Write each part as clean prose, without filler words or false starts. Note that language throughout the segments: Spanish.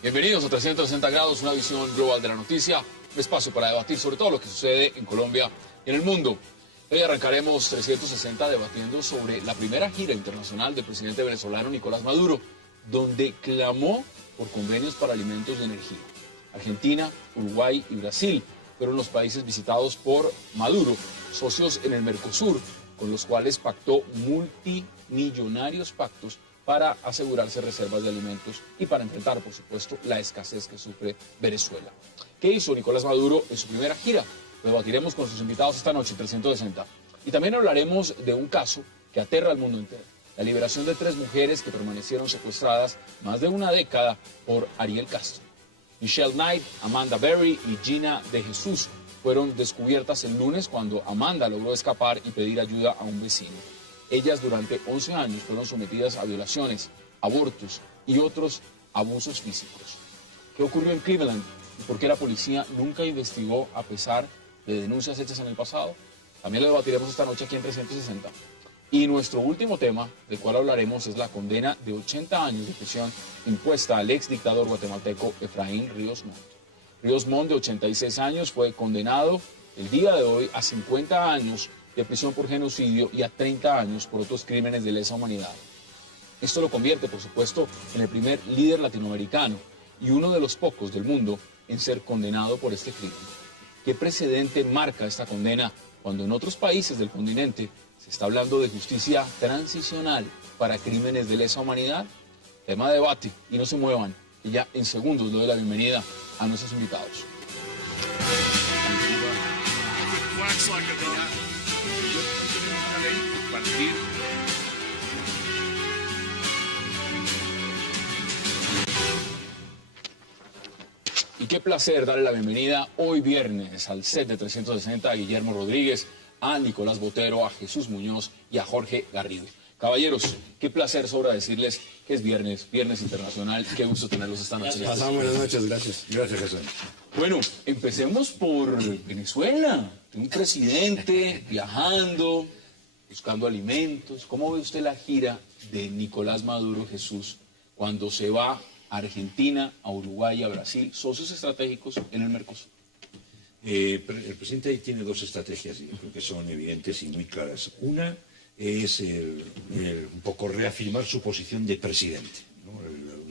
Bienvenidos a 360 grados, una visión global de la noticia, un espacio para debatir sobre todo lo que sucede en Colombia y en el mundo. Hoy arrancaremos 360 debatiendo sobre la primera gira internacional del presidente venezolano Nicolás Maduro, donde clamó por convenios para alimentos y energía. Argentina, Uruguay y Brasil fueron los países visitados por Maduro, socios en el Mercosur, con los cuales pactó multimillonarios pactos para asegurarse reservas de alimentos y para enfrentar, por supuesto, la escasez que sufre Venezuela. ¿Qué hizo Nicolás Maduro en su primera gira? Lo debatiremos con sus invitados esta noche en 360. Y también hablaremos de un caso que aterra al mundo entero. La liberación de 3 mujeres que permanecieron secuestradas más de una década por Ariel Castro. Michelle Knight, Amanda Berry y Gina de Jesús fueron descubiertas el lunes cuando Amanda logró escapar y pedir ayuda a un vecino. Ellas durante 11 años fueron sometidas a violaciones, abortos y otros abusos físicos. ¿Qué ocurrió en Cleveland y por qué la policía nunca investigó a pesar de denuncias hechas en el pasado? También lo debatiremos esta noche aquí en 360. Y nuestro último tema, del cual hablaremos, es la condena de 80 años de prisión impuesta al ex dictador guatemalteco Efraín Ríos Montt. Ríos Montt, de 86 años, fue condenado el día de hoy a 50 años de prisión por genocidio y a 30 años por otros crímenes de lesa humanidad. Esto lo convierte, por supuesto, en el primer líder latinoamericano y uno de los pocos del mundo en ser condenado por este crimen. ¿Qué precedente marca esta condena cuando en otros países del continente se está hablando de justicia transicional para crímenes de lesa humanidad? Tema de debate, y no se muevan, y ya en segundos le doy la bienvenida a nuestros invitados. Y qué placer darle la bienvenida hoy viernes al set de 360 a Guillermo Rodríguez, a Nicolás Botero, a Jesús Muñoz y a Jorge Garrido. Caballeros, qué placer sobra decirles que es viernes, viernes internacional. Qué gusto tenerlos esta noche. Pasamos buenas noches, gracias. Gracias, Jesús. Bueno, empecemos por Venezuela. Un presidente viajando, buscando alimentos. ¿Cómo ve usted la gira de Nicolás Maduro, Jesús, cuando se va a Argentina, a Uruguay y a Brasil, socios estratégicos en el Mercosur? El presidente ahí tiene 2 estrategias, yo creo que son evidentes y muy claras. Una es un poco reafirmar su posición de presidente, ¿no?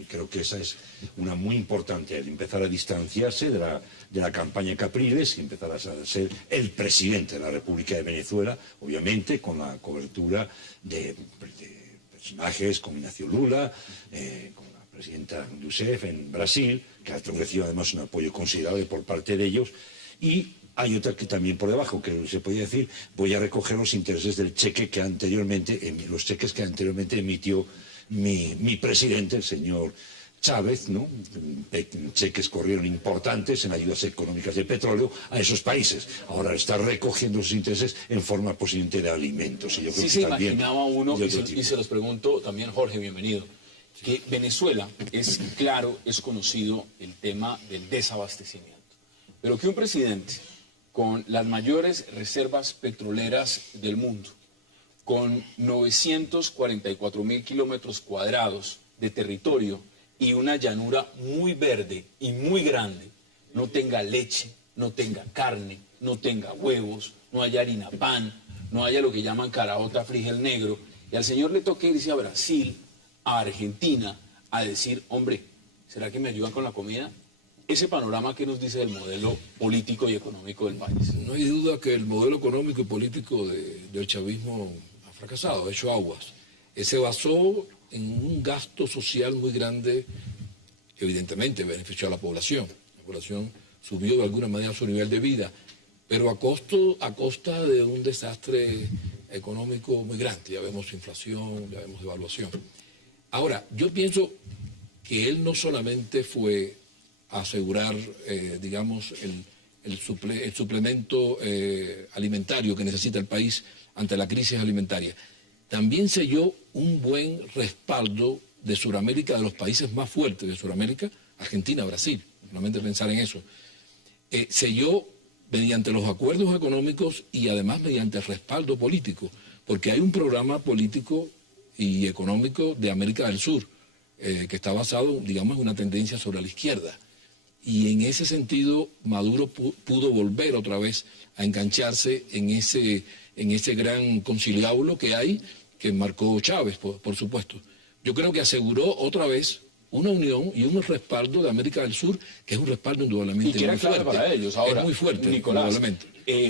Creo que esa es una muy importante, el empezar a distanciarse de la campaña Capriles y empezar a ser el presidente de la República de Venezuela, obviamente con la cobertura de personajes como Ignacio Lula, con la presidenta Rousseff en Brasil, que ha recibido además un apoyo considerable por parte de ellos. Y hay otra que también por debajo, que se podría decir, voy a recoger los intereses del cheque que anteriormente, los cheques que anteriormente emitió mi presidente, el señor Chávez, ¿no? Cheques corrieron importantes en ayudas económicas de petróleo a esos países. Ahora está recogiendo sus intereses en forma posiblemente de alimentos. Y yo creo sí, que se también imaginaba uno, y se los pregunto también, Jorge, bienvenido, que Venezuela es claro, es conocido el tema del desabastecimiento. Pero que un presidente con las mayores reservas petroleras del mundo, con 944.000 kilómetros cuadrados de territorio y una llanura muy verde y muy grande, no tenga leche, no tenga carne, no tenga huevos, no haya harina pan, no haya lo que llaman caraota, frijol negro, y al señor le toque irse a Brasil, a Argentina, a decir, hombre, ¿será que me ayudan con la comida? Ese panorama, ¿qué nos dice del modelo político y económico del país? No hay duda que el modelo económico y político del chavismo ha fracasado, ha hecho aguas. Se basó en un gasto social muy grande, evidentemente benefició a la población. La población subió de alguna manera su nivel de vida, pero a costa de un desastre económico muy grande. Ya vemos inflación, ya vemos devaluación. Ahora, yo pienso que él no solamente fue asegurar, digamos, el suplemento alimentario que necesita el país ante la crisis alimentaria. También selló un buen respaldo de Sudamérica, de los países más fuertes de Sudamérica, Argentina, Brasil, solamente pensar en eso. Selló mediante los acuerdos económicos y además mediante el respaldo político, porque hay un programa político y económico de América del Sur que está basado, digamos, en una tendencia sobre la izquierda. Y en ese sentido, Maduro pudo volver otra vez a engancharse en ese gran conciliábulo que hay, que marcó Chávez, por supuesto. Yo creo que aseguró otra vez una unión y un respaldo de América del Sur, que es un respaldo indudablemente muy fuerte para ellos. Ahora, es muy fuerte, Nicolás,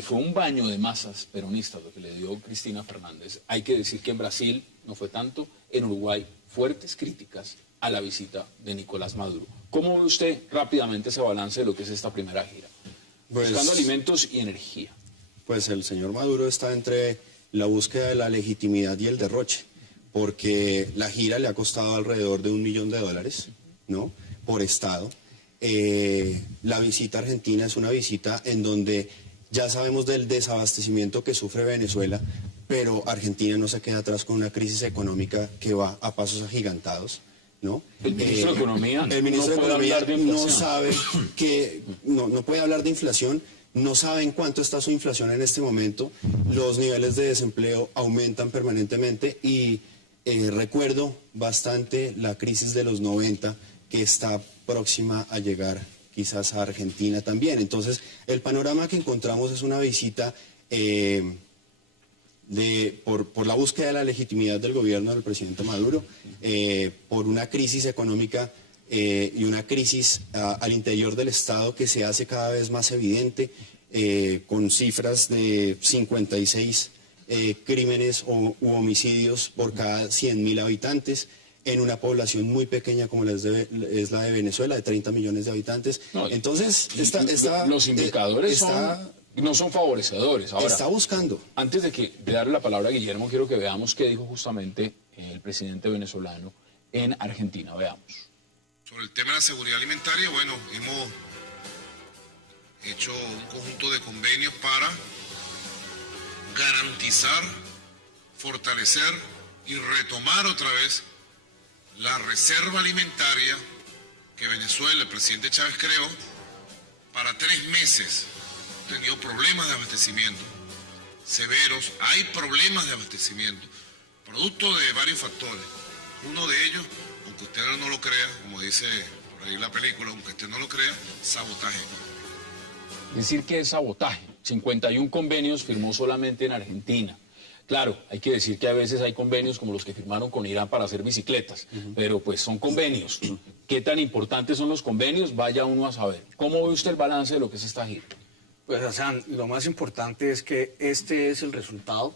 fue un baño de masas peronistas lo que le dio Cristina Fernández. Hay que decir que en Brasil no fue tanto, en Uruguay fuertes críticas a la visita de Nicolás Maduro. ¿Cómo ve usted rápidamente ese balance de lo que es esta primera gira? Buscando alimentos y energía. Pues el señor Maduro está entre la búsqueda de la legitimidad y el derroche, porque la gira le ha costado alrededor de $1 millón, ¿no?, por estado. La visita a Argentina es una visita en donde ya sabemos del desabastecimiento que sufre Venezuela, pero Argentina no se queda atrás con una crisis económica que va a pasos agigantados, ¿no? El ministro de Economía no sabe no puede hablar de inflación, no sabe en cuánto está su inflación en este momento, los niveles de desempleo aumentan permanentemente y recuerdo bastante la crisis de los 90 que está próxima a llegar quizás a Argentina también. Entonces, el panorama que encontramos es una visita por la búsqueda de la legitimidad del gobierno del presidente Maduro, por una crisis económica y una crisis al interior del Estado que se hace cada vez más evidente, con cifras de 56 crímenes u homicidios por cada 100.000 habitantes, en una población muy pequeña como es la de Venezuela, de 30 millones de habitantes. No, entonces, los indicadores no son favorecedores. Ahora, está buscando. Antes de darle la palabra a Guillermo, quiero que veamos qué dijo justamente el presidente venezolano en Argentina. Veamos. Sobre el tema de la seguridad alimentaria, bueno, hemos hecho un conjunto de convenios para garantizar, fortalecer y retomar otra vez la reserva alimentaria que Venezuela, el presidente Chávez, creó para 3 meses. Ha tenido problemas de abastecimiento severos, hay problemas de abastecimiento, producto de varios factores. Uno de ellos, aunque usted no lo crea, como dice por ahí la película, aunque usted no lo crea, sabotaje. Decir que es sabotaje. 51 convenios firmó solamente en Argentina. Claro, hay que decir que a veces hay convenios como los que firmaron con Irán para hacer bicicletas, pero pues son convenios. ¿Qué tan importantes son los convenios? Vaya uno a saber. ¿Cómo ve usted el balance de lo que es esta gira? Pues, Hassan, lo más importante es que este es el resultado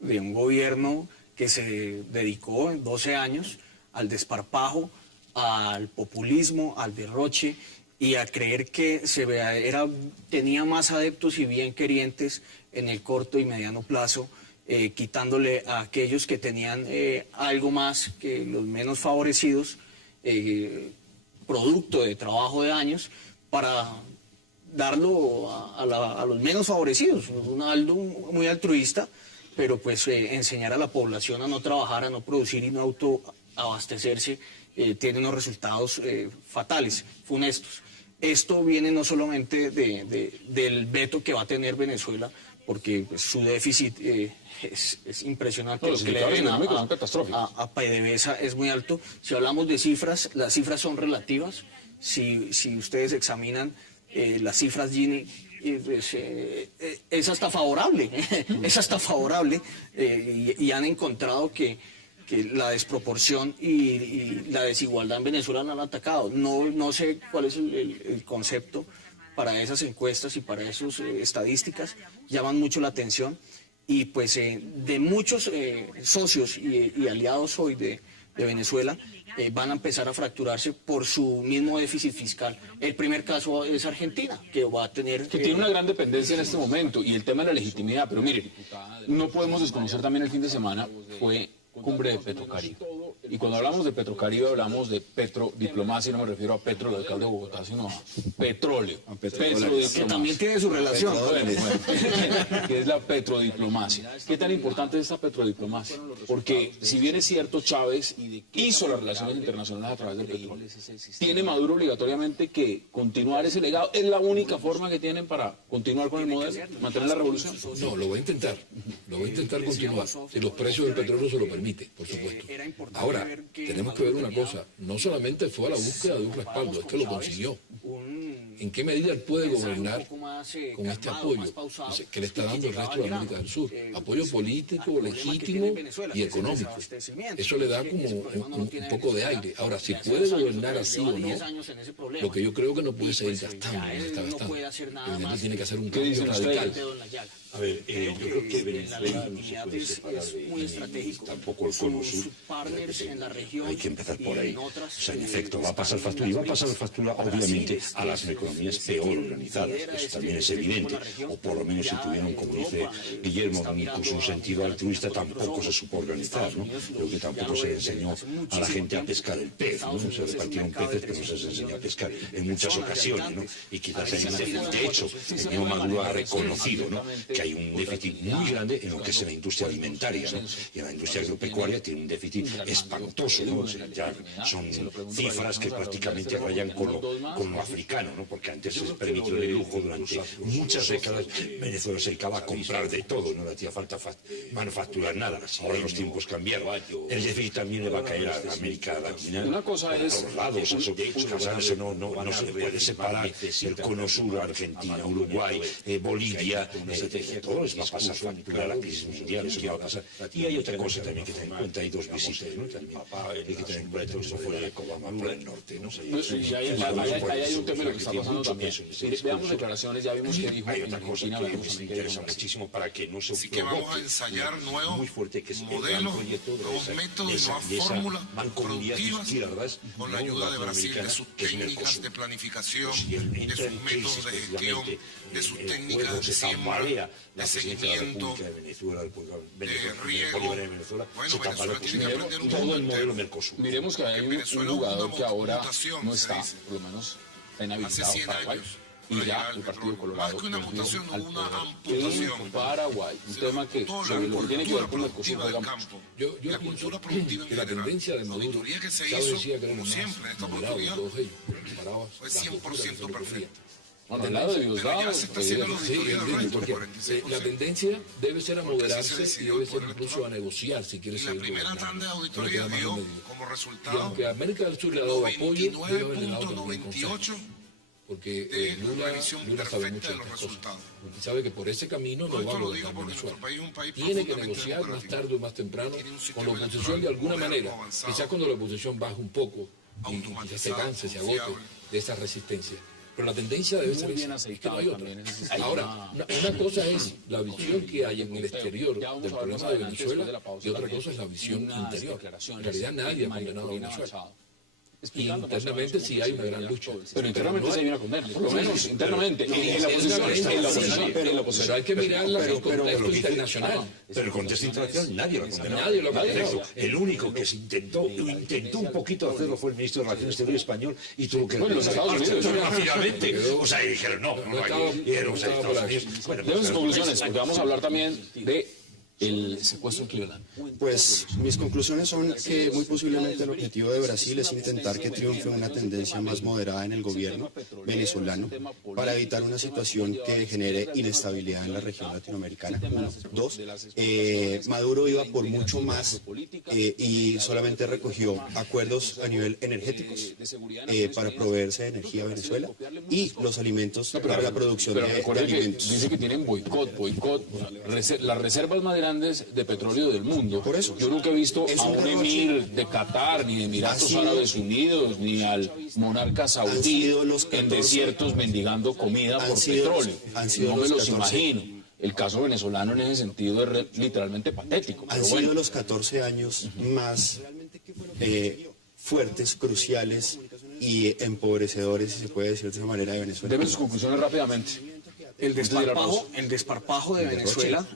de un gobierno que se dedicó en 12 años al desparpajo, al populismo, al derroche y a creer que tenía más adeptos y bien querientes en el corto y mediano plazo, quitándole a aquellos que tenían algo más que los menos favorecidos, producto de trabajo de años, para darlo a los menos favorecidos. Un Aldo muy altruista, pero pues enseñar a la población a no trabajar, a no producir y no autoabastecerse, tiene unos resultados fatales, funestos. Esto viene no solamente del veto que va a tener Venezuela, porque pues, su déficit es impresionante. Los indicadores económicos son catastróficos. A PDVSA es muy alto. Si hablamos de cifras, las cifras son relativas. Si ustedes examinan las cifras Gini, es hasta favorable, es hasta favorable, y han encontrado que la desproporción y la desigualdad en Venezuela la han atacado. No sé cuál es el concepto para esas encuestas y para esas estadísticas, llaman mucho la atención, y pues de muchos socios y aliados hoy de Venezuela van a empezar a fracturarse por su mismo déficit fiscal. El primer caso es Argentina, que va a tener... Que tiene una gran dependencia en este momento, y el tema de la legitimidad. Pero miren, no podemos desconocer también el fin de semana, fue cumbre de Petrocaribe. Y cuando hablamos de Petrocaribe hablamos de petrodiplomacia, no me refiero a Petro, el alcalde de Bogotá, sino a petróleo. Petrodiplomacia. Que también tiene su relación. Que es la petrodiplomacia. ¿Qué tan importante es esta petrodiplomacia? Porque si bien es cierto, Chávez hizo las relaciones internacionales a través del petróleo, ¿tiene Maduro obligatoriamente que continuar ese legado? ¿Es la única forma que tienen para continuar con el modelo, mantener la revolución? No, lo va a intentar continuar, si los precios del petróleo se lo permiten, por supuesto. Ahora, tenemos que ver una cosa, no solamente fue a la búsqueda de un respaldo, es que lo consiguió. ¿En qué medida él puede gobernar con este apoyo que le está dando el resto de América del Sur? Apoyo político, legítimo y económico. Eso le da como un poco de aire. Ahora, si puede gobernar así o no, lo que yo creo que no puede seguir gastando, no está gastando. Evidentemente tiene que hacer un cambio radical. A ver, yo creo que Venezuela no se puede separar de tampoco el Cono Sur. Hay que empezar por ahí. O sea, en efecto, va a pasar factura, y va a pasar factura, obviamente, a las economías peor organizadas. Eso también es evidente. O por lo menos si tuvieron, como dice Guillermo, pues un sentido altruista, tampoco se supo organizar, ¿no? Creo que tampoco se enseñó a la gente a pescar el pez, ¿no? Se repartieron peces, pero no se les enseñó a pescar en muchas ocasiones, ¿no? Y quizás hay un déficit. De hecho, el señor Maduro ha reconocido, ¿no?, que hay un déficit muy grande en lo que es la industria alimentaria, ¿no? Y en la industria agropecuaria tiene un déficit espantoso, ¿no? O sea, ya son cifras que prácticamente rayan con lo africano, ¿no? Porque antes se permitió el lujo durante muchas décadas. Venezuela se dedicaba a comprar de todo, no le hacía falta manufacturar nada. Ahora los tiempos cambiaron. El déficit también le va a caer a América Latina. Una cosa es... Por lados, eso no se puede separar. El Cono Sur, Argentina, Uruguay, Bolivia, todo eso va a pasar factura a la crisis mundial, eso va a pasar. Y hay otra cosa también que tener en cuenta, hay dos visitas, ¿no? También hay que tener en cuenta, eso fue de Obama por el norte, ¿no? Hay un tema de lo que está pasando también. Veamos declaraciones, ya vimos que dijo... Hay otra cosa que nos interesa muchísimo para que no se Así que vamos a ensayar nuevos modelos, nuevos métodos, nuevas fórmulas productivas con la ayuda de Brasil, de sus técnicas de planificación, de sus métodos de gestión, de sus técnicas de siembra, de seguimiento, de riego. Bueno, Venezuela tiene que aprender un todo el modelo Mercosur. Miremos que hay un jugador que ahora no está, por lo menos está inhabilitado, Paraguay. Y ya el Partido Colorado más que una mutación, al una poder amputación. en Paraguay, un tema que sobre lo que tiene que ver con Mercosur, Yo pienso que la tendencia de Maduro, Chávez decía que era el más moderado de todos ellos, comparaba fue 100% perfecta. Bueno, al lado de Diosdado, la tendencia debe ser a moderarse y debe ser incluso a negociar si quiere Y la seguir primera gobernando. tanda de auditoría dio como Y resultado aunque América del Sur le ha dado apoyo, debe haberle dado también 99.98 consejo. Porque de Lula revisión sabe mucho perfecta de de los estas cosas. resultados. Y sabe que por ese camino no va a Esto lo digo gobernar porque Venezuela. nuestro país es un país Tiene que profundamente negociar más democrático. tarde o más temprano Tiene un con sistema la oposición electoral de alguna moderno, manera. avanzado, Quizás cuando la oposición baje un poco y quizás se canse, se agote confiable. de esa resistencia. Pero la tendencia debe ser muy bien esa, es que no aceitado hay otra. también ese sistema. Ahora, una cosa es la visión que hay en el exterior Ya vamos del a ver más problema de adelante, después de Venezuela la pausa, y otra también cosa es la visión unas interior. declaraciones En realidad nadie ha María condenado a Corina Venezuela. Machado. Y Explicando más o menos internamente cómo sí hay una funciona gran lucha. Pero internamente no sí hay una condena, por lo menos internamente. En la oposición, Pero hay que mirarla en el contexto internacional. Pero el contexto internacional nadie lo ha condenado. Nadie lo ha condenado. El único que se intentó un poquito hacerlo fue el ministro de Relaciones Exteriores español y tuvo que... Bueno, los Estados Unidos. Finalmente. O sea, y dijeron, no, aquí. Dijeron, o sea, Estados Unidos. Bueno, Demos conclusiones, porque vamos a hablar también de el secuestro en Cleveland. Pues mis conclusiones son que muy posiblemente el objetivo de Brasil es intentar que triunfe una tendencia más moderada en el gobierno venezolano para evitar una situación que genere inestabilidad en la región latinoamericana. Uno. Dos, Maduro iba por mucho más y solamente recogió acuerdos a nivel energéticos para proveerse de energía a Venezuela y los alimentos para la producción Pero de recuerden que alimentos. dice que tienen boicot, las reservas más grandes de petróleo del mundo. Por eso. Yo nunca he visto Es a un un derroche. emir de Qatar, ni de Emiratos Así Árabes Unidos, ni al monarca saudí sido los en 14 desiertos mendigando comida han por sido los- petróleo. han sido No me los los 14. imagino. El caso venezolano en ese sentido es literalmente patético. Han Pero sido bueno, los 14 años más fuertes, cruciales y empobrecedores, si se puede decir de esa manera, de Venezuela. deme sus conclusiones rápidamente. El desparpajo de Venezuela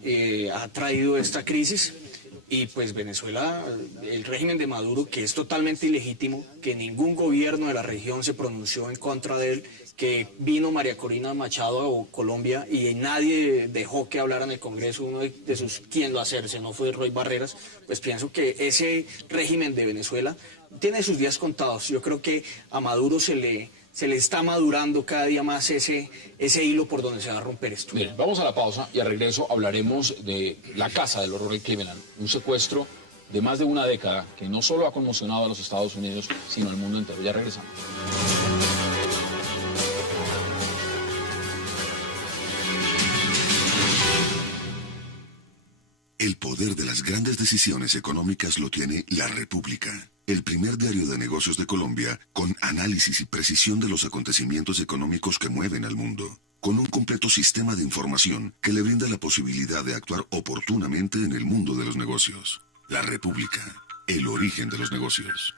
ha traído esta crisis. Y pues Venezuela, el régimen de Maduro, que es totalmente ilegítimo, que ningún gobierno de la región se pronunció en contra de él, que vino María Corina Machado a Colombia y nadie dejó que hablara en el Congreso, uno de sus, quien lo hacerse, no fue Roy Barreras, pues pienso que ese régimen de Venezuela tiene sus días contados. Yo creo que a Maduro se le está madurando cada día más ese hilo por donde se va a romper esto. Bien, vamos a la pausa y al regreso hablaremos de la Casa del Horror en Cleveland, un secuestro de más de una década que no solo ha conmocionado a los Estados Unidos, sino al mundo entero. Ya regresamos. El poder de las grandes decisiones económicas lo tiene La República, el primer diario de negocios de Colombia, con análisis y precisión de los acontecimientos económicos que mueven al mundo, con un completo sistema de información que le brinda la posibilidad de actuar oportunamente en el mundo de los negocios. La República, el origen de los negocios.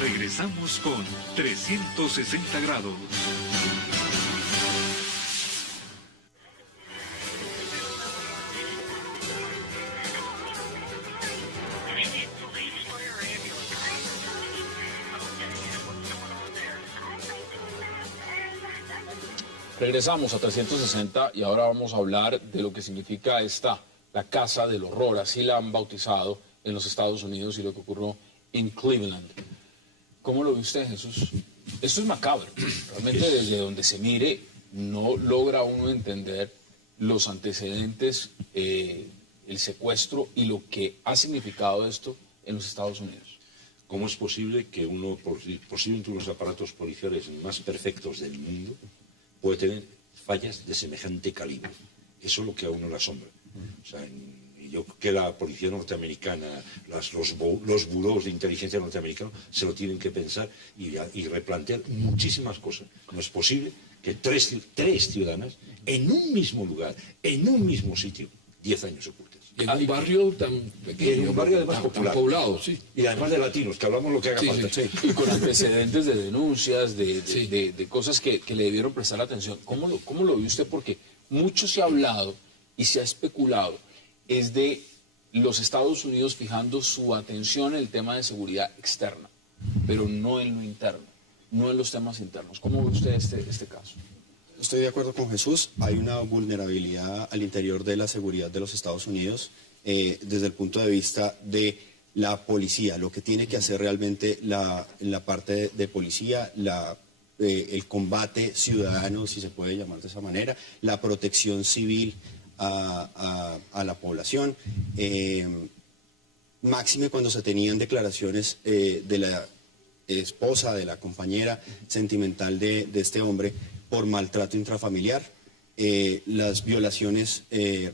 Regresamos con 360 grados. Regresamos a 360 y ahora vamos a hablar de lo que significa la Casa del Horror, así la han bautizado en los Estados Unidos, y lo que ocurrió en Cleveland. ¿Cómo lo ve usted, Jesús? Esto es macabro. Realmente desde donde se mire no logra uno entender los antecedentes, el secuestro y lo que ha significado esto en los Estados Unidos. ¿Cómo es posible que uno, posiblemente uno de los aparatos policiales más perfectos del mundo, puede tener fallas de semejante calibre? Eso es lo que a uno le asombra. O sea, yo creo que la policía norteamericana, los burós de inteligencia norteamericanos se lo tienen que pensar y replantear muchísimas cosas. No es posible que tres ciudadanas en un mismo lugar, en un mismo sitio, 10 años ocultas. En un barrio tan pequeño, en un barrio además popular, tan poblado, sí. Y además de latinos, que hablamos lo que haga falta. Sí. Y con antecedentes de denuncias, de cosas que le debieron prestar atención. ¿Cómo lo ve usted? Porque mucho se ha hablado y se ha especulado es de los Estados Unidos fijando su atención en el tema de seguridad externa, pero no en lo interno, no en los temas internos. ¿Cómo ve usted este caso? Estoy de acuerdo con Jesús. Hay una vulnerabilidad al interior de la seguridad de los Estados Unidos desde el punto de vista de la policía, lo que tiene que hacer realmente la parte de policía, el combate ciudadano, si se puede llamar de esa manera, la protección civil a la población. Máxime cuando se tenían declaraciones de la esposa, de la compañera sentimental de este hombre por maltrato intrafamiliar, las violaciones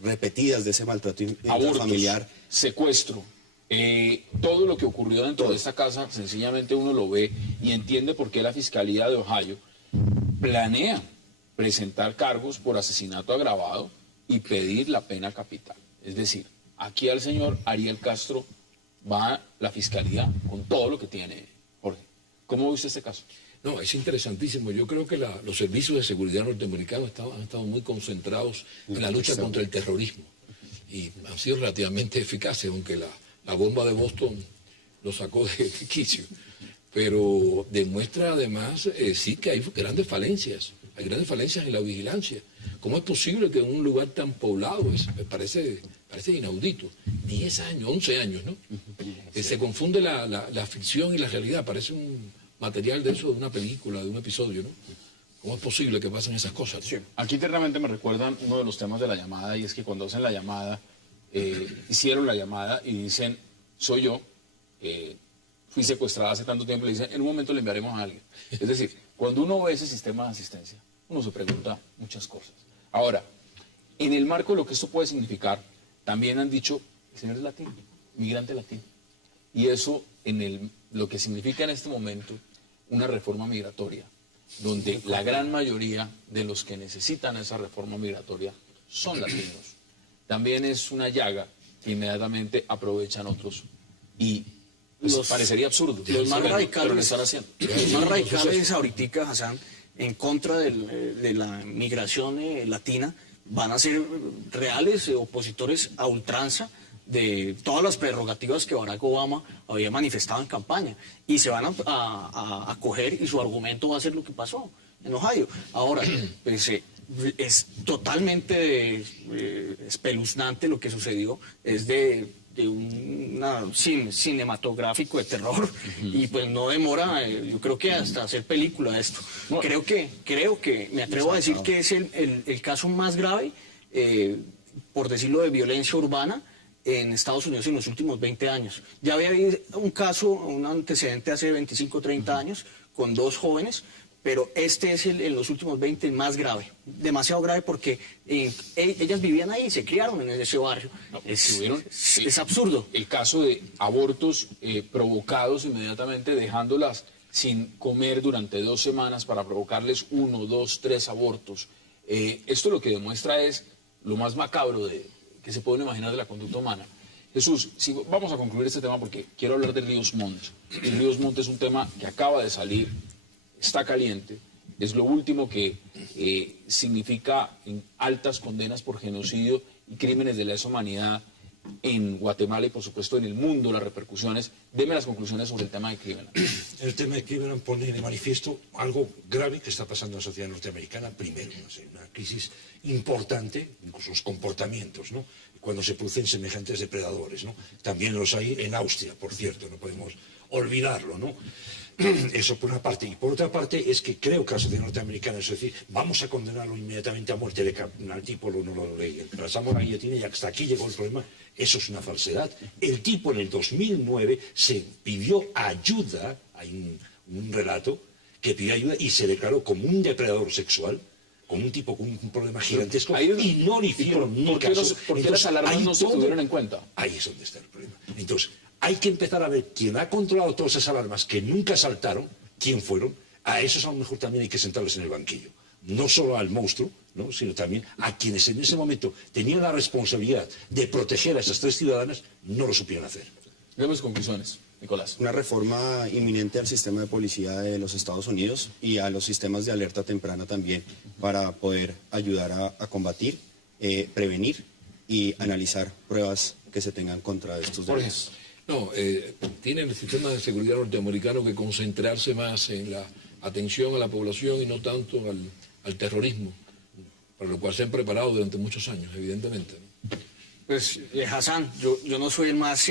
repetidas de ese maltrato intrafamiliar. Abortos, secuestro, todo lo que ocurrió dentro de esta casa, sencillamente uno lo ve y entiende por qué la Fiscalía de Ohio planea presentar cargos por asesinato agravado y pedir la pena capital. Es decir, aquí al señor Ariel Castro va la Fiscalía con todo lo que tiene. Jorge, ¿cómo viste este caso? No, es interesantísimo. Yo creo que los servicios de seguridad norteamericanos han estado muy concentrados en la lucha contra el terrorismo y han sido relativamente eficaces, aunque la bomba de Boston lo sacó de quicio. Pero demuestra además sí que hay grandes falencias en la vigilancia. ¿Cómo es posible que en un lugar tan poblado, me parece inaudito, 10 años, 11 años, ¿no? Se confunde la ficción y la realidad, parece un material de eso, de una película, de un episodio, ¿no? ¿Cómo es posible que pasen esas cosas? Sí. Aquí internamente me recuerdan uno de los temas de la llamada, y es que cuando hacen la llamada, hicieron la llamada y dicen, soy yo, fui secuestrada hace tanto tiempo, le dicen, en un momento le enviaremos a alguien. Es decir, cuando uno ve ese sistema de asistencia, uno se pregunta muchas cosas. Ahora, en el marco de lo que esto puede significar, también han dicho, el señor es latino, migrante latino. Y eso, lo que significa en este momento, una reforma migratoria, donde la gran mayoría de los que necesitan esa reforma migratoria son latinos. También es una llaga que inmediatamente aprovechan otros y parecería absurdo. Los más radicales, lo están haciendo. Los más radicales ahorita, Hassan, en contra de la migración latina, van a ser reales opositores a ultranza de todas las prerrogativas que Barack Obama había manifestado en campaña. Y se van a acoger y su argumento va a ser lo que pasó en Ohio. Ahora, pues, es totalmente espeluznante lo que sucedió. Es de un cinematográfico de terror y pues no demora, yo creo que hasta hacer película esto. Creo que me atrevo a decir que es el caso más grave, por decirlo, de violencia urbana en Estados Unidos en los últimos 20 años. Ya había habido un caso, un antecedente hace 25 o 30 años con 2 jóvenes, pero este es en los últimos 20 el más grave, demasiado grave porque ellas vivían ahí, se criaron en ese barrio. Es absurdo. El caso de abortos provocados inmediatamente, dejándolas sin comer durante 2 semanas para provocarles 1, 2, 3 abortos. Esto lo que demuestra es lo más macabro que se puede imaginar de la conducta humana. Jesús, vamos a concluir este tema porque quiero hablar del Ríos Montt. El Ríos Montt es un tema que acaba de salir, está caliente, es lo último que significa altas condenas por genocidio y crímenes de lesa humanidad en Guatemala y por supuesto en el mundo, las repercusiones. Deme las conclusiones sobre el tema de Cleveland. El tema de Cleveland pone de manifiesto algo grave que está pasando en la sociedad norteamericana. Primero, una crisis importante, incluso los comportamientos, ¿no? Cuando se producen semejantes depredadores, ¿no? También los hay en Austria, por cierto, no podemos olvidarlo, ¿no? Eso por una parte. Y por otra parte es que creo que la sociedad norteamericana, es decir, vamos a condenarlo inmediatamente a muerte, al tipo no lo leí, pasamos a la guillotina y hasta aquí llegó el problema. Eso es una falsedad. El tipo en el 2009 se pidió ayuda, hay un relato que pidió ayuda y se declaró como un depredador sexual, como un tipo con un problema gigantesco, y no le hicieron ni caso. ¿Por qué las alarmas no se tuvieron en cuenta? Ahí es donde está el problema. Entonces, hay que empezar a ver quién ha controlado todas esas alarmas que nunca saltaron, quién fueron. A esos a lo mejor también hay que sentarles en el banquillo. No solo al monstruo, ¿no? Sino también a quienes en ese momento tenían la responsabilidad de proteger a esas 3 ciudadanas, no lo supieron hacer. Demos conclusiones, Nicolás. Una reforma inminente al sistema de policía de los Estados Unidos y a los sistemas de alerta temprana también para poder ayudar a combatir, prevenir y analizar pruebas que se tengan contra estos delitos. No, tiene el sistema de seguridad norteamericano que concentrarse más en la atención a la población y no tanto al terrorismo, para lo cual se han preparado durante muchos años, evidentemente. Pues, Hassan, yo no soy el más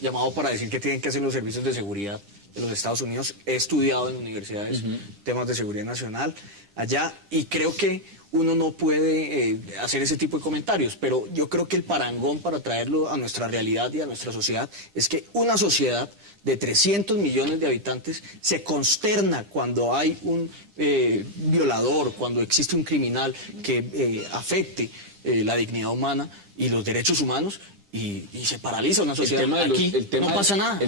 llamado para decir que tienen que hacer los servicios de seguridad de los Estados Unidos. He estudiado en universidades temas de seguridad nacional allá y creo que uno no puede hacer ese tipo de comentarios, pero yo creo que el parangón para traerlo a nuestra realidad y a nuestra sociedad es que una sociedad de 300 millones de habitantes se consterna cuando hay un violador, cuando existe un criminal que afecte la dignidad humana y los derechos humanos y se paraliza una sociedad. No pasa nada.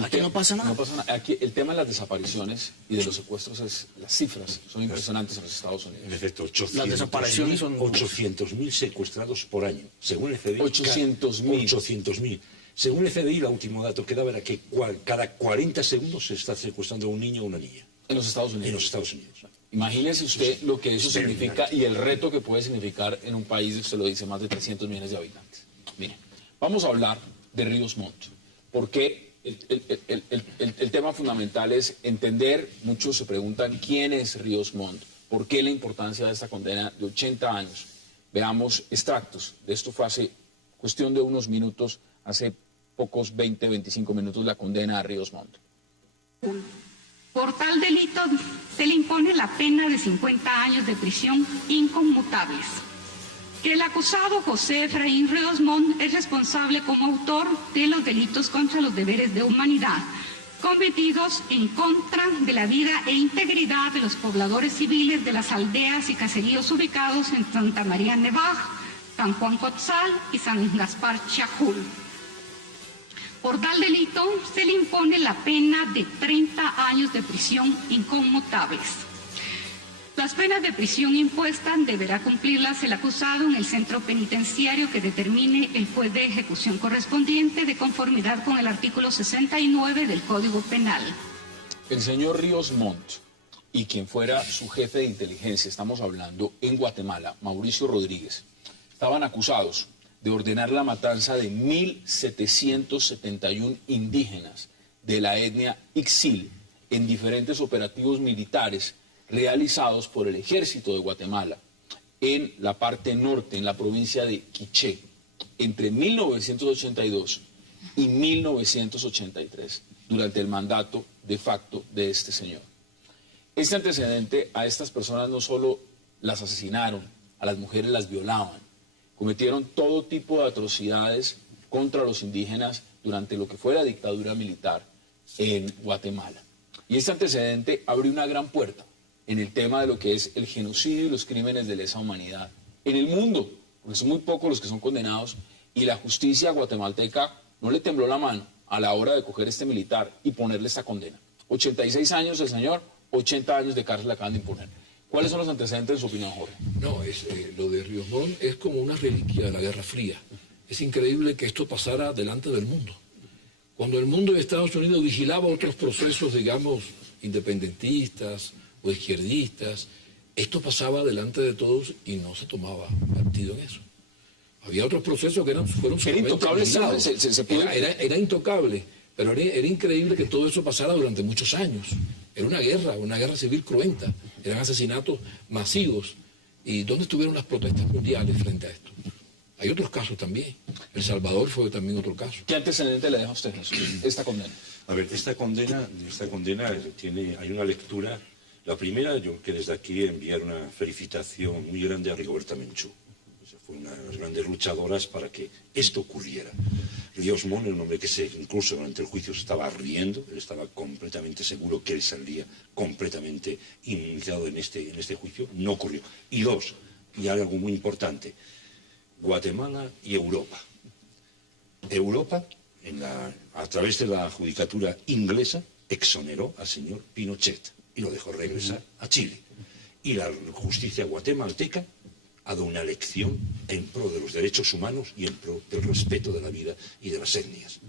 Aquí el tema de las desapariciones y de los secuestros, las cifras son impresionantes en los Estados Unidos. En efecto, las desapariciones son 800.000 secuestrados por año, según el FBI. 800.000. 800.000. Según el FBI, el último dato que daba era que cada 40 segundos se está secuestrando a un niño o una niña. En los Estados Unidos. En los Estados Unidos. Imagínese usted lo que eso significa y el reto que puede significar en un país, usted lo dice, más de 300 millones de habitantes. Miren, vamos a hablar de Ríos Montt, porque el tema fundamental es entender, muchos se preguntan quién es Ríos Montt, por qué la importancia de esta condena de 80 años. Veamos extractos de esto. Fue hace cuestión de unos minutos, hace pocos 20, 25 minutos, la condena a Ríos Montt. Por tal delito se le impone la pena de 50 años de prisión inconmutables. Que el acusado José Efraín Ríos Montt es responsable como autor de los delitos contra los deberes de humanidad, cometidos en contra de la vida e integridad de los pobladores civiles de las aldeas y caseríos ubicados en Santa María Nevaj, San Juan Cotzal y San Gaspar Chajul. Por tal delito se le impone la pena de 30 años de prisión inconmutables. Las penas de prisión impuestas deberá cumplirlas el acusado en el centro penitenciario que determine el juez de ejecución correspondiente de conformidad con el artículo 69 del Código Penal. El señor Ríos Montt y quien fuera su jefe de inteligencia, estamos hablando en Guatemala, Mauricio Rodríguez, estaban acusados de ordenar la matanza de 1.771 indígenas de la etnia Ixil en diferentes operativos militares realizados por el ejército de Guatemala en la parte norte, en la provincia de Quiché, entre 1982 y 1983, durante el mandato de facto de este señor. Este antecedente, a estas personas no solo las asesinaron, a las mujeres las violaban, cometieron todo tipo de atrocidades contra los indígenas durante lo que fue la dictadura militar en Guatemala. Y este antecedente abrió una gran puerta en el tema de lo que es el genocidio y los crímenes de lesa humanidad en el mundo, porque son muy pocos los que son condenados, y la justicia guatemalteca no le tembló la mano a la hora de coger este militar y ponerle esta condena. 86 años el señor, 80 años de cárcel le acaban de imponer. ¿Cuáles son los antecedentes de su opinión, Jorge? No, lo de Ríos Montt es como una reliquia de la Guerra Fría. Es increíble que esto pasara delante del mundo. Cuando el mundo de Estados Unidos vigilaba otros procesos, digamos, independentistas o izquierdistas, esto pasaba delante de todos y no se tomaba partido en eso. Había otros procesos que fueron era intocable, era intocable, pero era increíble que todo eso pasara durante muchos años. Era una guerra civil cruenta, eran asesinatos masivos. ¿Y dónde estuvieron las protestas mundiales frente a esto? Hay otros casos también. El Salvador fue también otro caso. ¿Qué antecedente le deja a usted, Jesús, esta condena? A ver, esta condena hay una lectura. La primera, yo que desde aquí enviar una felicitación muy grande a Rigoberta Menchú. Fue una de las grandes luchadoras para que esto ocurriera. Ríos Montt era un hombre que incluso durante el juicio se estaba riendo, él estaba completamente seguro que él saldría completamente iniciado en este juicio. No ocurrió. Y dos, y algo muy importante, Guatemala y Europa. Europa, a través de la judicatura inglesa, exoneró al señor Pinochet y lo dejó regresar a Chile. Y la justicia guatemalteca ha dado una lección en pro de los derechos humanos y en pro del respeto de la vida y de las etnias.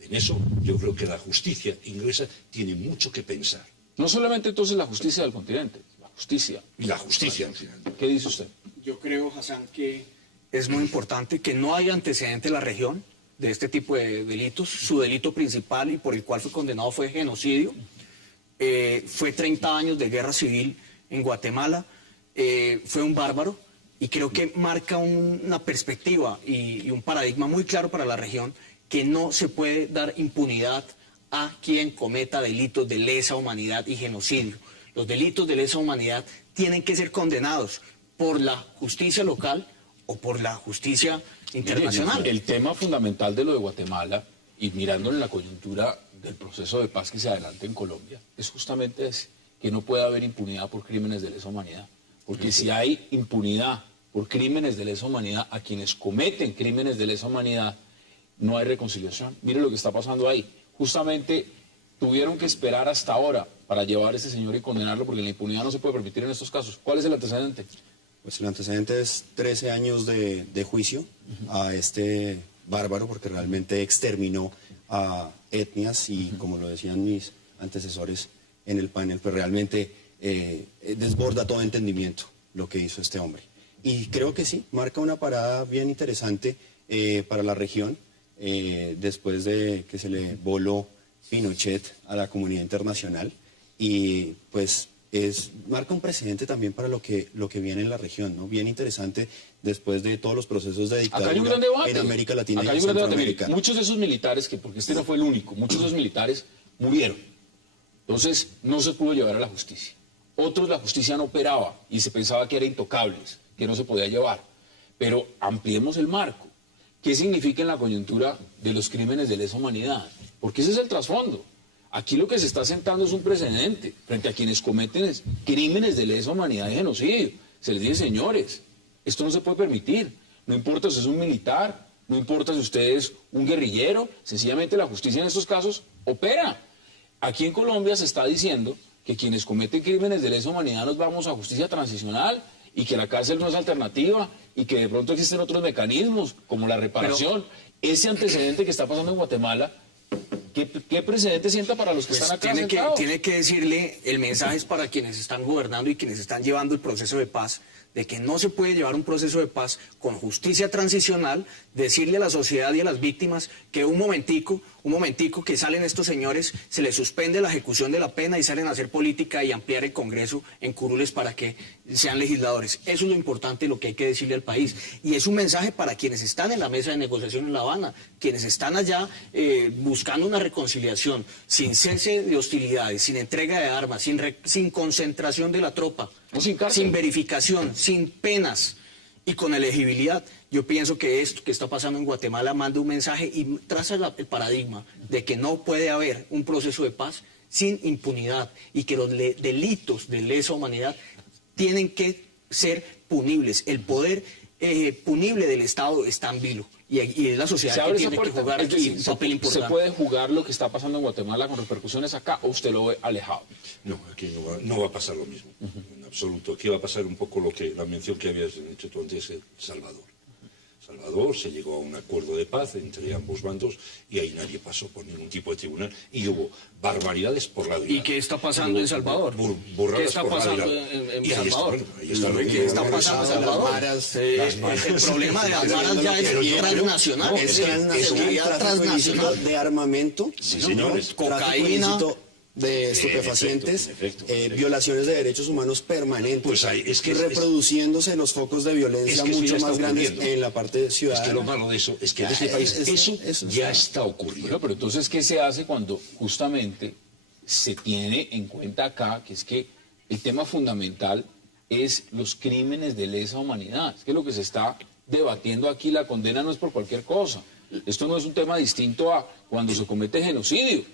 En eso yo creo que la justicia inglesa tiene mucho que pensar. No solamente entonces la justicia del continente, la justicia. Y la justicia en general. ¿Qué dice usted? Yo creo, Hassan, que es muy importante que no haya antecedente en la región de este tipo de delitos. Su delito principal y por el cual fue condenado fue genocidio. Fue 30 años de guerra civil en Guatemala. Fue un bárbaro. Y creo que marca una perspectiva y un paradigma muy claro para la región, que no se puede dar impunidad a quien cometa delitos de lesa humanidad y genocidio. Los delitos de lesa humanidad tienen que ser condenados por la justicia local o por la justicia internacional. El tema fundamental de lo de Guatemala, y mirándole la coyuntura del proceso de paz que se adelanta en Colombia, es justamente ese, que no puede haber impunidad por crímenes de lesa humanidad. Porque si hay impunidad por crímenes de lesa humanidad, a quienes cometen crímenes de lesa humanidad, no hay reconciliación. Mire lo que está pasando ahí. Justamente tuvieron que esperar hasta ahora para llevar a este señor y condenarlo, porque la impunidad no se puede permitir en estos casos. ¿Cuál es el antecedente? Pues el antecedente es 13 años de juicio a este bárbaro porque realmente exterminó a etnias y, como lo decían mis antecesores en el panel, pues realmente desborda todo entendimiento lo que hizo este hombre. Y creo que sí, marca una parada bien interesante para la región, después de que se le voló Pinochet a la comunidad internacional, y pues marca un precedente también para lo que viene en la región, ¿no? Bien interesante después de todos los procesos de dictadura acá hay un gran debate. en América Latina acá hay y un gran debate. Centroamérica. Mire, muchos de esos militares, porque este no fue el único, muchos de esos militares murieron. Entonces no se pudo llevar a la justicia. Otros la justicia no operaba y se pensaba que eran intocables, que no se podía llevar. Pero ampliemos el marco. ¿Qué significa en la coyuntura de los crímenes de lesa humanidad? Porque ese es el trasfondo. Aquí lo que se está sentando es un precedente frente a quienes cometen crímenes de lesa humanidad y genocidio. Se les dice, señores, esto no se puede permitir. No importa si es un militar, no importa si usted es un guerrillero, sencillamente la justicia en estos casos opera. Aquí en Colombia se está diciendo que quienes cometen crímenes de lesa humanidad nos vamos a justicia transicional y que la cárcel no es alternativa y que de pronto existen otros mecanismos como la reparación. Ese antecedente que está pasando en Guatemala, ¿qué precedente sienta para los que están acá sentados? Tiene que decirle, el mensaje es para quienes están gobernando y quienes están llevando el proceso de paz, de que no se puede llevar un proceso de paz con justicia transicional, decirle a la sociedad y a las víctimas que un momentico que salen estos señores, se les suspende la ejecución de la pena y salen a hacer política y ampliar el Congreso en curules para que sean legisladores. Eso es lo importante, lo que hay que decirle al país. Y es un mensaje para quienes están en la mesa de negociación en La Habana, quienes están allá buscando una reconciliación, sin cese de hostilidades, sin entrega de armas, sin concentración de la tropa, sin verificación, sin penas y con elegibilidad. Yo pienso que esto que está pasando en Guatemala manda un mensaje y traza el paradigma de que no puede haber un proceso de paz sin impunidad y que los delitos de lesa humanidad tienen que ser punibles. El poder punible del Estado está en vilo y es la sociedad que tiene que jugar aquí un papel importante. ¿Se puede jugar lo que está pasando en Guatemala con repercusiones acá o usted lo ve alejado? No, aquí no va a pasar lo mismo, en absoluto. Aquí va a pasar un poco la mención que habías hecho tú antes, Salvador. Salvador, se llegó a un acuerdo de paz entre ambos bandos y ahí nadie pasó por ningún tipo de tribunal y hubo barbaridades por la vida. ¿Y qué está pasando en Salvador? ¿Qué está pasando en Salvador? ¿Qué está pasando en Salvador? El problema de las maras ya es transnacional. Es transnacional de armamento, sí, señores. Cocaína, de estupefacientes, violaciones de derechos humanos permanentes, pues reproduciéndose los focos de violencia mucho más grandes en la parte ciudadana. Es que lo malo de eso es que en este país eso ya está ocurriendo. Bueno, pero entonces, ¿qué se hace cuando justamente se tiene en cuenta acá que es que el tema fundamental es los crímenes de lesa humanidad? Es que lo que se está debatiendo aquí, la condena no es por cualquier cosa. Esto no es un tema distinto a cuando se comete genocidio.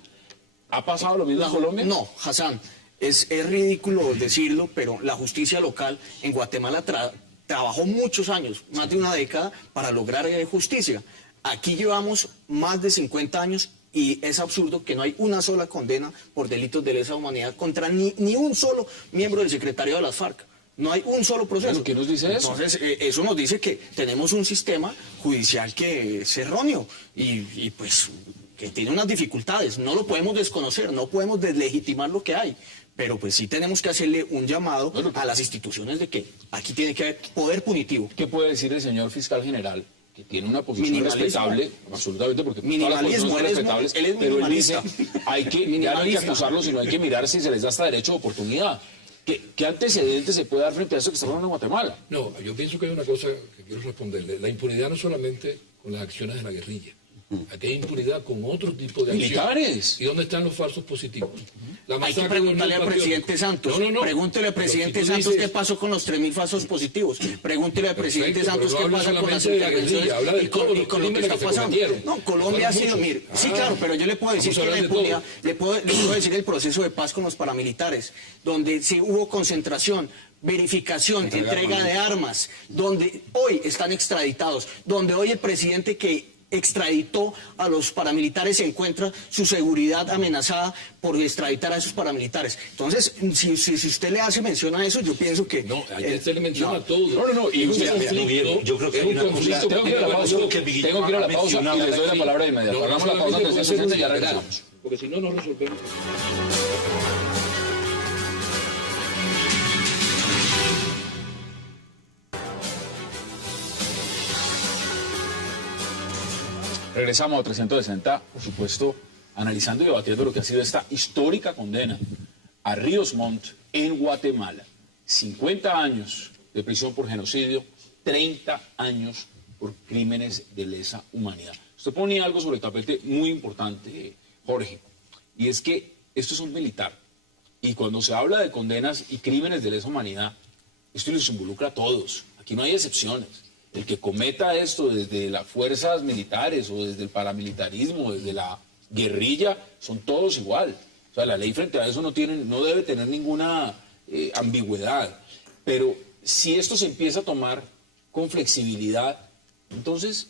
¿Ha pasado lo mismo en Colombia? No, Hassan, es ridículo decirlo, pero la justicia local en Guatemala trabajó muchos años, más de una década, para lograr justicia. Aquí llevamos más de 50 años y es absurdo que no hay una sola condena por delitos de lesa humanidad contra ni un solo miembro del secretariado de las FARC. No hay un solo proceso. ¿Qué nos dice eso? Entonces, eso nos dice que tenemos un sistema judicial que es erróneo y pues que tiene unas dificultades. No lo podemos desconocer, no podemos deslegitimar lo que hay. Pero pues sí tenemos que hacerle un llamado a las instituciones de que aquí tiene que haber poder punitivo. ¿Qué puede decir el señor fiscal general? Que tiene una posición respetable, absolutamente, porque minimalismo, todas las respetables, él es pero él dice, ya no hay que minimalista. acusarlos, sino hay que mirar si se les da hasta derecho de oportunidad. ¿Qué antecedentes se puede dar frente a eso que está pasando en Guatemala? No, yo pienso que hay una cosa que quiero responderle. La impunidad no es solamente con las acciones de la guerrilla. Aquí hay impunidad con otro tipo de acciones. Militares. ¿Y dónde están los falsos positivos? Hay que preguntarle al presidente Santos. No. Pregúntele al presidente Santos qué pasó con los 3.000 falsos positivos. Pregúntele al presidente Santos qué pasa con las intervenciones y con lo que está pasando. No, Colombia ha sido, mire, sí, claro, pero yo le puedo decir que la impunidad, le puedo decir el proceso de paz con los paramilitares, donde sí hubo concentración, verificación, entrega de armas, donde hoy están extraditados, donde hoy el presidente que extraditó a los paramilitares, se encuentra su seguridad amenazada por extraditar a esos paramilitares. Entonces, si usted le hace mención a eso, yo pienso que... No, ayer se le menciona todo. No, y es un conflicto, yo creo que hay una cosa... Tengo que ir a la pausa, y les doy la palabra de inmediato. Hagamos la pausa 360 y ya regresamos. Porque si no, no resolvemos. Regresamos a 360, por supuesto, analizando y debatiendo lo que ha sido esta histórica condena a Ríos Montt en Guatemala. 50 años de prisión por genocidio, 30 años por crímenes de lesa humanidad. Usted ponía algo sobre el tapete muy importante, Jorge, y es que esto es un militar. Y cuando se habla de condenas y crímenes de lesa humanidad, esto les involucra a todos. Aquí no hay excepciones. El que cometa esto desde las fuerzas militares o desde el paramilitarismo, desde la guerrilla, son todos igual. O sea, la ley frente a eso no debe tener ninguna ambigüedad. Pero si esto se empieza a tomar con flexibilidad, entonces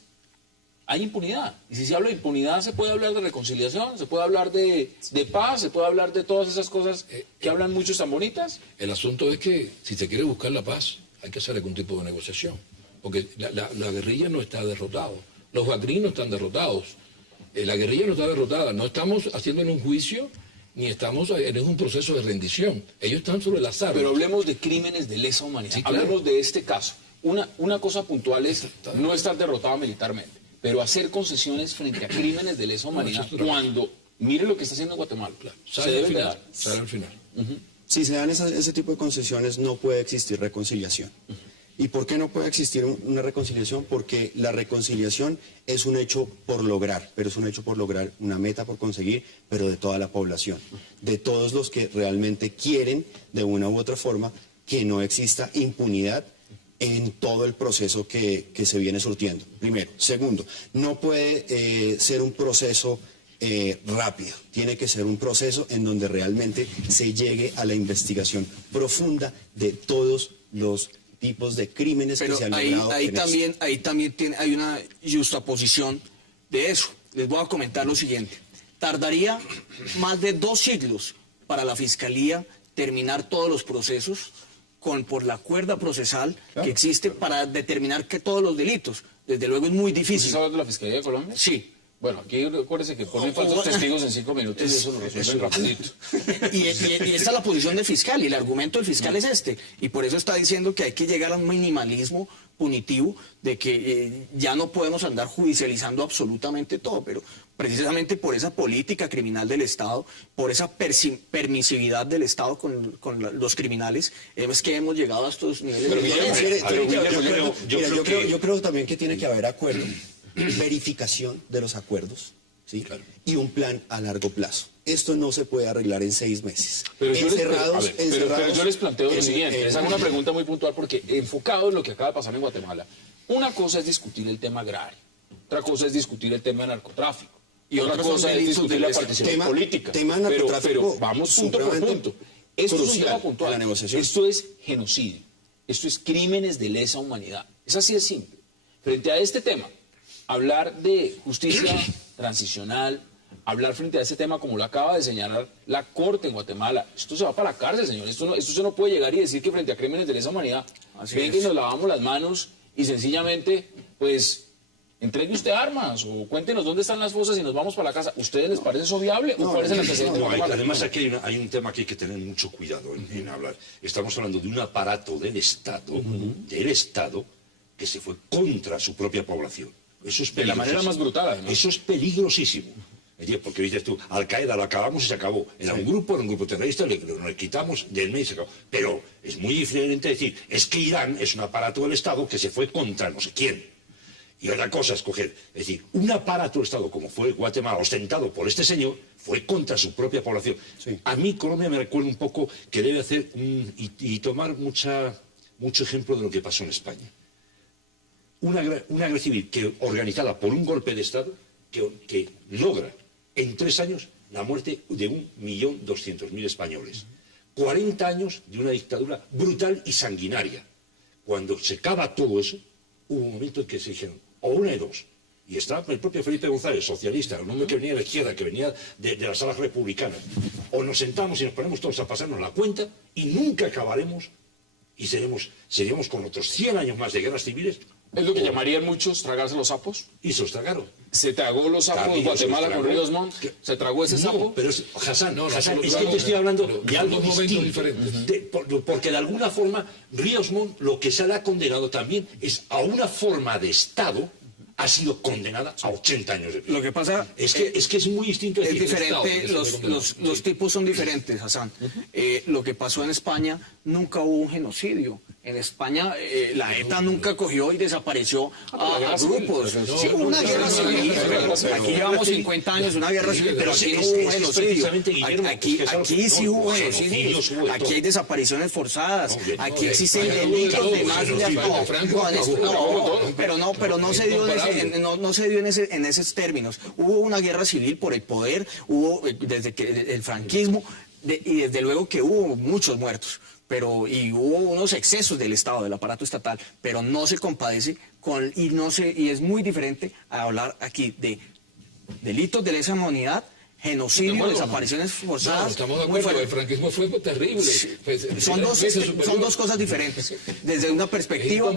hay impunidad. Y si se habla de impunidad, se puede hablar de reconciliación, se puede hablar de paz, se puede hablar de todas esas cosas que hablan muchos tan bonitas. El asunto es que si se quiere buscar la paz, hay que hacer algún tipo de negociación. Porque la guerrilla no está derrotada. Los Wagner no están derrotados. La guerrilla no está derrotada. No estamos haciendo en un juicio, ni estamos en un proceso de rendición. Ellos están sobre las armas. Pero hablemos de crímenes de lesa humanidad. Sí, claro. Hablemos de este caso. Una cosa puntual es no estar derrotado militarmente, pero hacer concesiones frente a crímenes de lesa humanidad cuando, mire lo que está haciendo en Guatemala, se debe de dar. Sale al final. Si se dan ese tipo de concesiones, no puede existir reconciliación. ¿Y por qué no puede existir una reconciliación? Porque la reconciliación es un hecho por lograr, pero es un hecho por lograr, una meta por conseguir, pero de toda la población, de todos los que realmente quieren, de una u otra forma, que no exista impunidad en todo el proceso que se viene surtiendo, primero. Segundo, no puede ser un proceso rápido, tiene que ser un proceso en donde realmente se llegue a la investigación profunda de todos los tipos de crímenes que se han logrado. Ahí también hay una justaposición de eso. Les voy a comentar lo siguiente. Tardaría más de 2 siglos para la Fiscalía terminar todos los procesos por la cuerda procesal que existe para determinar que todos los delitos. Desde luego es muy difícil. ¿Usted sabe de la Fiscalía de Colombia? Sí. Bueno, aquí acuérdese que ponen falsos testigos en 5 minutos y eso lo resuelven rapidito. Y esta es la posición del fiscal, y el argumento del fiscal es este. Y por eso está diciendo que hay que llegar a un minimalismo punitivo, de que ya no podemos andar judicializando absolutamente todo, pero precisamente por esa política criminal del Estado, por esa permisividad del Estado con los criminales, es que hemos llegado a estos niveles. Yo creo también que tiene que haber acuerdo, verificación de los acuerdos, ¿sí? Claro. Y un plan a largo plazo. Esto no se puede arreglar en 6 meses. Pero yo les planteo lo siguiente, les hago una pregunta muy puntual, porque enfocado en lo que acaba de pasar en Guatemala, una cosa es discutir el tema agrario, otra cosa es discutir el tema de narcotráfico, y otra cosa es discutir la participación política. Pero vamos punto por punto. Esto es un tema puntual. La negociación. Esto es genocidio, esto es crímenes de lesa humanidad. Es así de simple. Frente a este tema, hablar de justicia transicional, hablar frente a ese tema como lo acaba de señalar la Corte en Guatemala, esto se va para la cárcel, señor. Esto se no puede llegar y decir que frente a crímenes de lesa humanidad, venga y nos lavamos las manos y sencillamente, pues, entregue usted armas o cuéntenos dónde están las fosas y nos vamos para la casa. ¿Ustedes les parece eso viable o cuál es el antecedente? Además, aquí hay un tema que hay que tener mucho cuidado en hablar. Estamos hablando de un aparato del Estado, que se fue contra su propia población. Eso es de la manera más brutal, además. Eso es peligrosísimo. Porque dices tú, Al-Qaeda lo acabamos y se acabó. Era un grupo terrorista, lo quitamos del medio y se acabó. Pero es muy diferente decir, es que Irán es un aparato del Estado que se fue contra no sé quién. Y otra cosa es coger, es decir, un aparato del Estado como fue Guatemala, ostentado por este señor, fue contra su propia población. Sí. A mí Colombia me recuerda un poco que debe hacer y tomar mucho ejemplo de lo que pasó en España. Una guerra civil organizada por un golpe de Estado que logra en 3 años la muerte de 1.200.000 españoles. 40 años de una dictadura brutal y sanguinaria. Cuando se acaba todo eso, hubo un momento en que se dijeron, o una de dos, Y está el propio Felipe González, socialista, un hombre que venía de la izquierda, que venía de las alas republicanas. O nos sentamos y nos ponemos todos a pasarnos la cuenta y nunca acabaremos y seríamos con otros 100 años más de guerras civiles. ¿Es lo que llamarían muchos tragarse los sapos? Y se los tragaron. ¿Se tragó los sapos Claro, Guatemala con Ríos Montt? ¿Se tragó ese sapo? No, pero Hassan, Hassan, es que te estoy hablando de algo dos momentos distinto. diferentes. Porque de alguna forma Ríos Montt lo que se le ha condenado también es a una forma de Estado, ha sido condenada a 80 años de prisión. Lo que pasa es que es muy distinto. es decir, diferente, los tipos son diferentes, Hassan. Lo que pasó en España, nunca hubo un genocidio. En España, la ETA nunca cogió y desapareció a grupos. Sí, hubo una guerra civil. Aquí llevamos 50 años de una guerra civil, pero aquí no hubo genocidio. Aquí sí hubo genocidio. Aquí hay desapariciones forzadas. Aquí existen delitos de más pero no se dio en esos términos. Hubo una guerra civil por el poder, hubo desde que el franquismo, y desde luego que hubo muchos muertos. Y hubo unos excesos del Estado, del aparato estatal, pero no se compadece y es muy diferente a hablar aquí de delitos de lesa humanidad, genocidio, desapariciones forzadas. No, estamos de acuerdo, el franquismo fue terrible. Son dos cosas diferentes. Desde una perspectiva,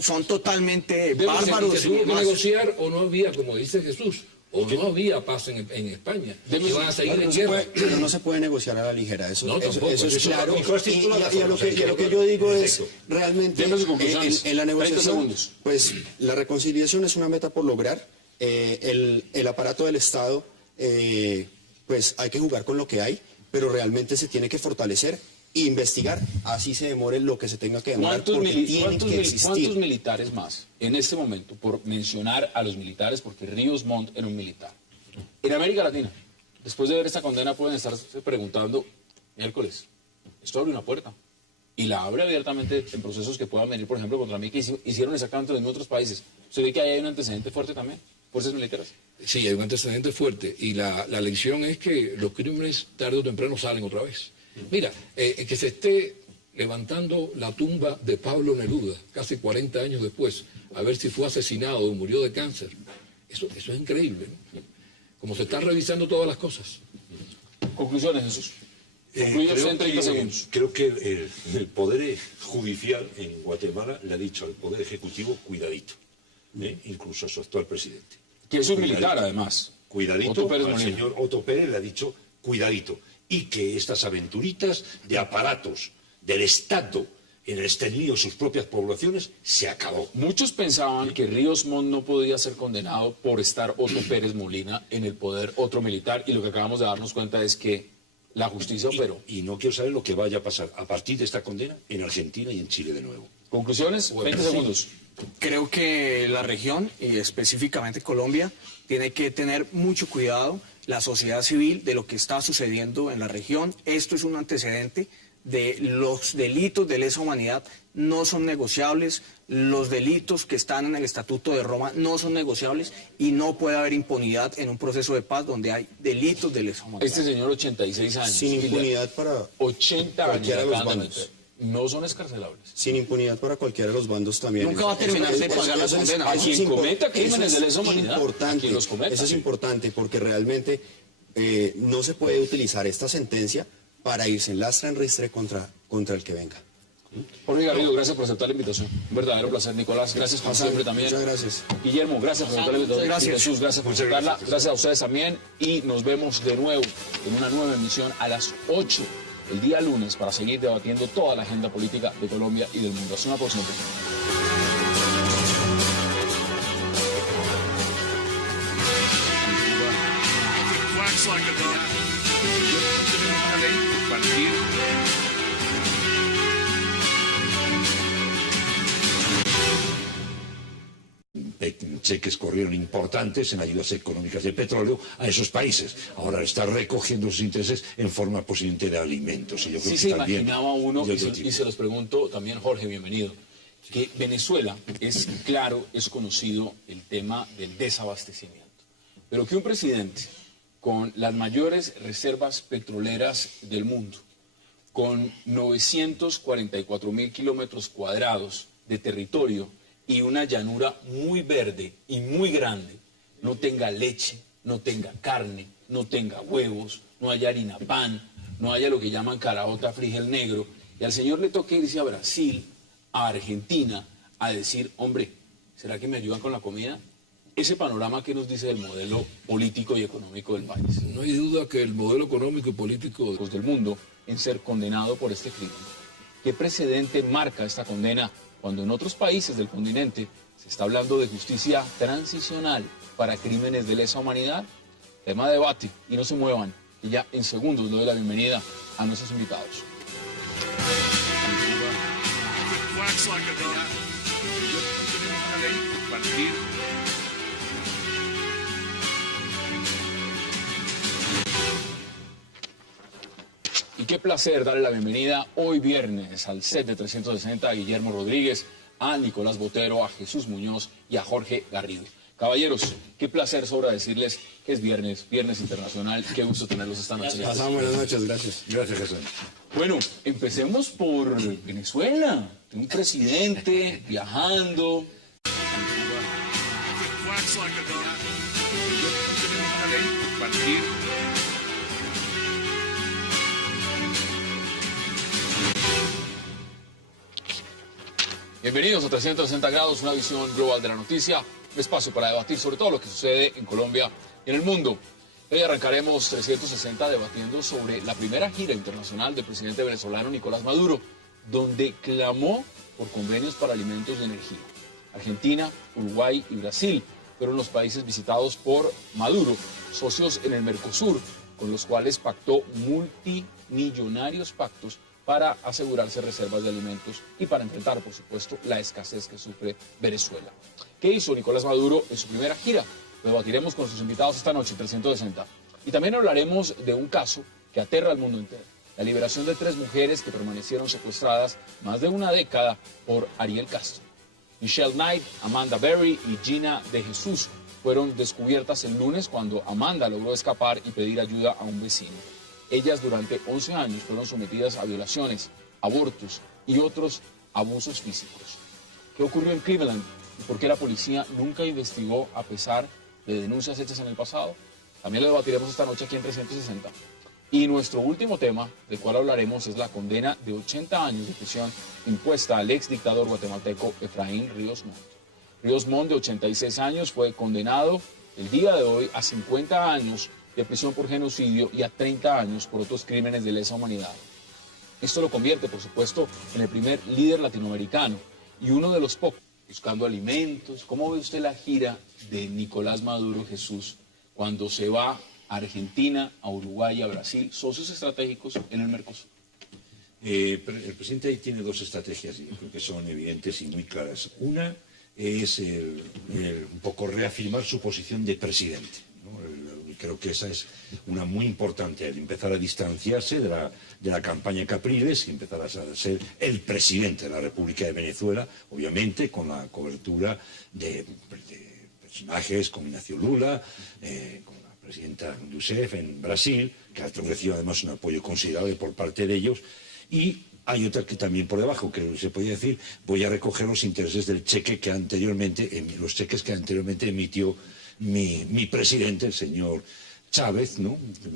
son totalmente bárbaros. Se tuvo que negociar o no había, como dice Jesús, o no había paz en España. Iban a seguir en guerra. Pero no se puede negociar a la ligera, eso es claro. Y a lo que yo digo es, realmente, en la negociación, pues la reconciliación es una meta por lograr. El aparato del Estado, pues hay que jugar con lo que hay, pero realmente se tiene que fortalecer e investigar, así se demore lo que se tenga que demorar, ¿Cuántos militares más en este momento, por mencionar a los militares, porque Ríos Montt era un militar, en América Latina, después de ver esta condena pueden estarse preguntando, miércoles, esto abre una puerta, y la abre abiertamente en procesos que puedan venir, por ejemplo, contra mí, que hicieron exactamente lo mismo en otros países? ¿Usted ve que ahí hay un antecedente fuerte también? ¿Fuerzas militares? Sí, hay un antecedente fuerte, y la lección es que los crímenes tarde o temprano salen otra vez. Mira, que se esté levantando la tumba de Pablo Neruda, casi 40 años después, a ver si fue asesinado o murió de cáncer. Eso es increíble, ¿no? Como se están revisando todas las cosas. Conclusiones, Jesús. Concluyones en 30 segundos. Creo que el Poder Judicial en Guatemala le ha dicho al Poder Ejecutivo, cuidadito, incluso a su actual presidente. Que es un militar, además. Cuidadito, al señor Otto Pérez le ha dicho, cuidadito. Y que estas aventuritas de aparatos del Estado en el exterminio de sus propias poblaciones se acabó. Muchos pensaban que Ríos Montt no podía ser condenado por estar Otto Pérez Molina en el poder, otro militar, y lo que acabamos de darnos cuenta es que la justicia operó. Y no quiero saber lo que vaya a pasar a partir de esta condena en Argentina y en Chile de nuevo. ¿Conclusiones? 20 segundos. Creo que la región, y específicamente Colombia, tiene que tener mucho cuidado, la sociedad civil, de lo que está sucediendo en la región. Esto es un antecedente de los delitos de lesa humanidad, no son negociables, los delitos que están en el Estatuto de Roma no son negociables y no puede haber impunidad en un proceso de paz donde hay delitos de lesa humanidad. Este señor, 86 años. Sin impunidad para 80 cualquiera de los años. bandos. No son escarcelables. Sin impunidad para cualquiera de los bandos también. Nunca va a terminar de pagar la condena. A quien cometa crímenes de lesa humanidad, a quien los cometa. Eso es importante porque realmente no se puede utilizar esta sentencia para irse en lastra en ristre contra el que venga. Jorge Garrido, gracias por aceptar la invitación. Un verdadero placer. Nicolás, gracias como siempre también. Muchas gracias. Guillermo, gracias por aceptar la invitación. Gracias. Jesús, gracias por aceptarla. Gracias a ustedes también. Y nos vemos de nuevo en una nueva emisión a las 8 el día lunes para seguir debatiendo toda la agenda política de Colombia y del mundo. Hasta una próxima. Cheques corrieron importantes en ayudas económicas de petróleo a esos países. Ahora está recogiendo sus intereses en forma posiblemente de alimentos. Y yo creo Sí que se también imaginaba uno, y se los pregunto también, Jorge, bienvenido, que Venezuela es conocido el tema del desabastecimiento. Pero que un presidente con las mayores reservas petroleras del mundo, con 944.000 kilómetros cuadrados de territorio, y una llanura muy verde y muy grande no tenga leche, no tenga carne, no tenga huevos, no haya harina pan, no haya lo que llaman caraota, frijol negro, y al señor le toque irse a Brasil, a Argentina, a decir, hombre, ¿será que me ayudan con la comida? Ese panorama que nos dice del modelo político y económico del país. No hay duda que el modelo económico y político Del mundo en ser condenado por este crimen. ¿Qué precedente marca esta condena cuando en otros países del continente se está hablando de justicia transicional para crímenes de lesa humanidad? Tema de debate, y no se muevan, y ya en segundos le doy la bienvenida a nuestros invitados. Y qué placer darle la bienvenida hoy viernes al set de 360 a Guillermo Rodríguez, a Nicolás Botero, a Jesús Muñoz y a Jorge Garrido. Caballeros, qué placer sobra decirles que es viernes, viernes internacional. Qué gusto tenerlos esta noche. Pasamos buenas noches, gracias. Gracias, Jesús. Bueno, empecemos por Venezuela. Un presidente viajando. Bienvenidos a 360 grados, una visión global de la noticia, un espacio para debatir sobre todo lo que sucede en Colombia y en el mundo. Hoy arrancaremos 360 debatiendo sobre la primera gira internacional del presidente venezolano Nicolás Maduro, donde clamó por convenios para alimentos y energía. Argentina, Uruguay y Brasil fueron los países visitados por Maduro, socios en el Mercosur, con los cuales pactó multimillonarios pactos para asegurarse reservas de alimentos y para enfrentar, por supuesto, la escasez que sufre Venezuela. ¿Qué hizo Nicolás Maduro en su primera gira? Lo debatiremos con sus invitados esta noche en 360. Y también hablaremos de un caso que aterra al mundo entero. La liberación de 3 mujeres que permanecieron secuestradas más de una década por Ariel Castro. Michelle Knight, Amanda Berry y Gina de Jesús fueron descubiertas el lunes cuando Amanda logró escapar y pedir ayuda a un vecino. Ellas durante 11 años fueron sometidas a violaciones, abortos y otros abusos físicos. ¿Qué ocurrió en Cleveland y por qué la policía nunca investigó a pesar de denuncias hechas en el pasado? También lo debatiremos esta noche aquí en 360. Y nuestro último tema, del cual hablaremos, es la condena de 80 años de prisión impuesta al ex dictador guatemalteco Efraín Ríos Montt. Ríos Montt, de 86 años, fue condenado el día de hoy a 50 años de prisión por genocidio y a 30 años por otros crímenes de lesa humanidad. Esto lo convierte, por supuesto, en el primer líder latinoamericano y uno de los pocos buscando alimentos. ¿Cómo ve usted la gira de Nicolás Maduro, Jesús, cuando se va a Argentina, a Uruguay y a Brasil, socios estratégicos en el Mercosur? El presidente ahí tiene 2 estrategias, yo creo que son evidentes y muy claras. Una es un poco reafirmar su posición de presidente, ¿no? Creo que esa es una muy importante, el empezar a distanciarse de la campaña Capriles y empezar a ser el presidente de la República de Venezuela, obviamente con la cobertura de personajes como Ignacio Lula, con la presidenta Rousseff en Brasil, que ha ofrecido además un apoyo considerable por parte de ellos, y hay otra que también por debajo, que se podría decir, voy a recoger los intereses del cheque que anteriormente, los cheques que anteriormente emitió mi presidente, el señor Chávez, ¿no?